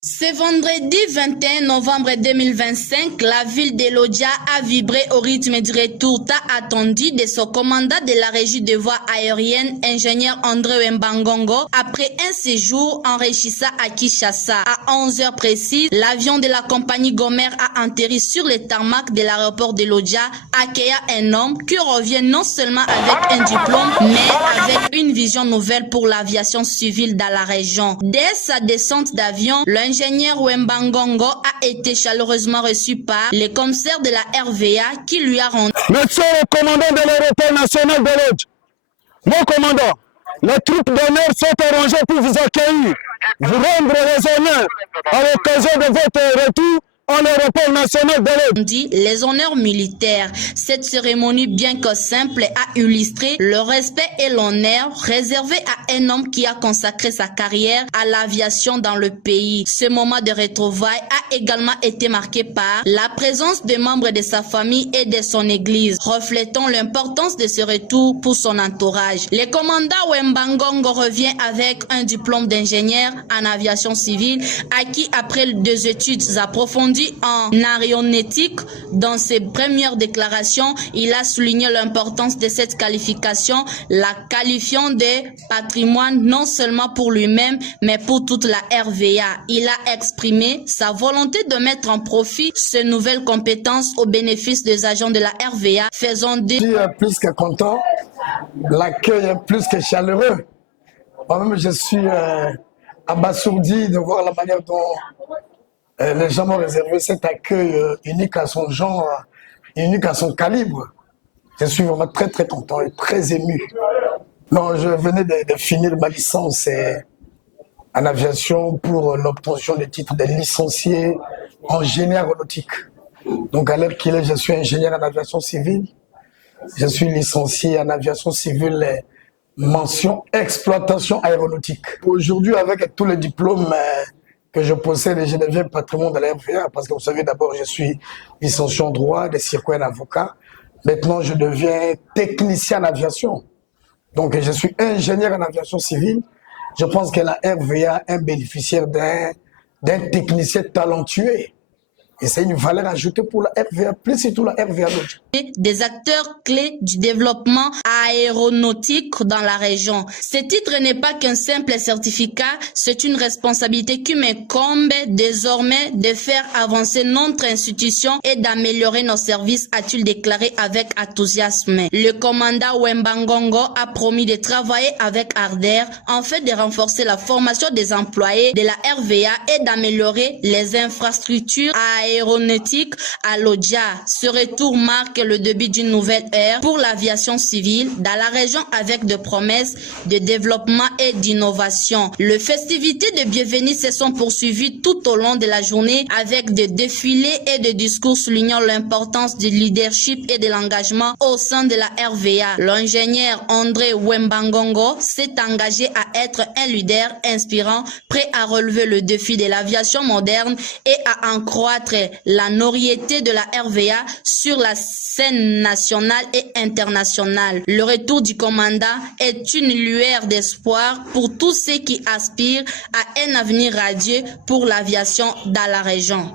Ce vendredi 21 novembre 2025, la ville de Lodja a vibré au rythme du retour tant attendu de son commandant de la régie de voies aériennes, ingénieur André Wembangongo, après un séjour enrichissant à Kinshasa. À 11h précises, l'avion de la compagnie Gomer a atterri sur le tarmac de l'aéroport de Lodja, accueillant un homme qui revient non seulement avec un diplôme, mais avec une vision nouvelle pour l'aviation civile dans la région. Dès sa descente d'avion, l'ingénieur Wembangongo a été chaleureusement reçu par le commissaire de la RVA qui lui a rendu. Monsieur le commandant de l'aéroport national de Lodja, mon commandant, les troupes d'honneur sont arrangées pour vous accueillir, vous rendre les honneurs à l'occasion de votre retour à l'aéroport national de Lodja. Dit les honneurs militaires. Cette cérémonie, bien que simple, a illustré le respect et l'honneur réservé à un homme qui a consacré sa carrière à l'aviation dans le pays. Ce moment de retrouvailles a également été marqué par la présence de membres de sa famille et de son église, reflétant l'importance de ce retour pour son entourage. Le commandant Wembangongo revient avec un diplôme d'ingénieur en aviation civile acquis après des études approfondies en aéronautique. Dans ses premières déclarations, il a souligné l'importance de cette qualification, la qualifiant de patrimoine non seulement pour lui-même, mais pour toute la RVA. Il a exprimé sa volonté de mettre en profit ces nouvelles compétences au bénéfice des agents de la RVA, faisant de... Je suis plus que content, l'accueil est plus que chaleureux. Moi-même, je suis abasourdi de voir la manière dont les gens m'ont réservé cet accueil unique à son genre, unique à son calibre. Je suis vraiment très très content et très ému. Non, je venais de finir ma licence en aviation pour l'obtention des titres de licencié en génie aéronautique. Donc à l'heure qu'il est, je suis ingénieur en aviation civile. Je suis licencié en aviation civile mention exploitation aéronautique. Aujourd'hui, avec tous les diplômes que je possède et je deviens patrimoine de la RVA, parce que vous savez, d'abord, je suis licencié en droit, des circuits d'avocat. Maintenant, je deviens technicien en aviation. Donc, je suis ingénieur en aviation civile. Je pense que la RVA est un bénéficiaire d'un technicien talentueux. Et c'est une valeur ajoutée pour la RVA, plus surtout la RVA Lodja. Des acteurs clés du développement aéronautique dans la région. Ce titre n'est pas qu'un simple certificat, c'est une responsabilité qui m'incombe désormais de faire avancer notre institution et d'améliorer nos services, a-t-il déclaré avec enthousiasme. Le commandant Wembangongo a promis de travailler avec ardeur en fait de renforcer la formation des employés de la RVA et d'améliorer les infrastructures aéronautique à Lodja. Ce retour marque le début d'une nouvelle ère pour l'aviation civile dans la région avec des promesses de développement et d'innovation. Les festivités de bienvenue se sont poursuivies tout au long de la journée avec des défilés et des discours soulignant l'importance du leadership et de l'engagement au sein de la RVA. L'ingénieur André Wembangongo s'est engagé à être un leader inspirant, prêt à relever le défi de l'aviation moderne et à en croître la notoriété de la RVA sur la scène nationale et internationale. Le retour du commandant est une lueur d'espoir pour tous ceux qui aspirent à un avenir radieux pour l'aviation dans la région.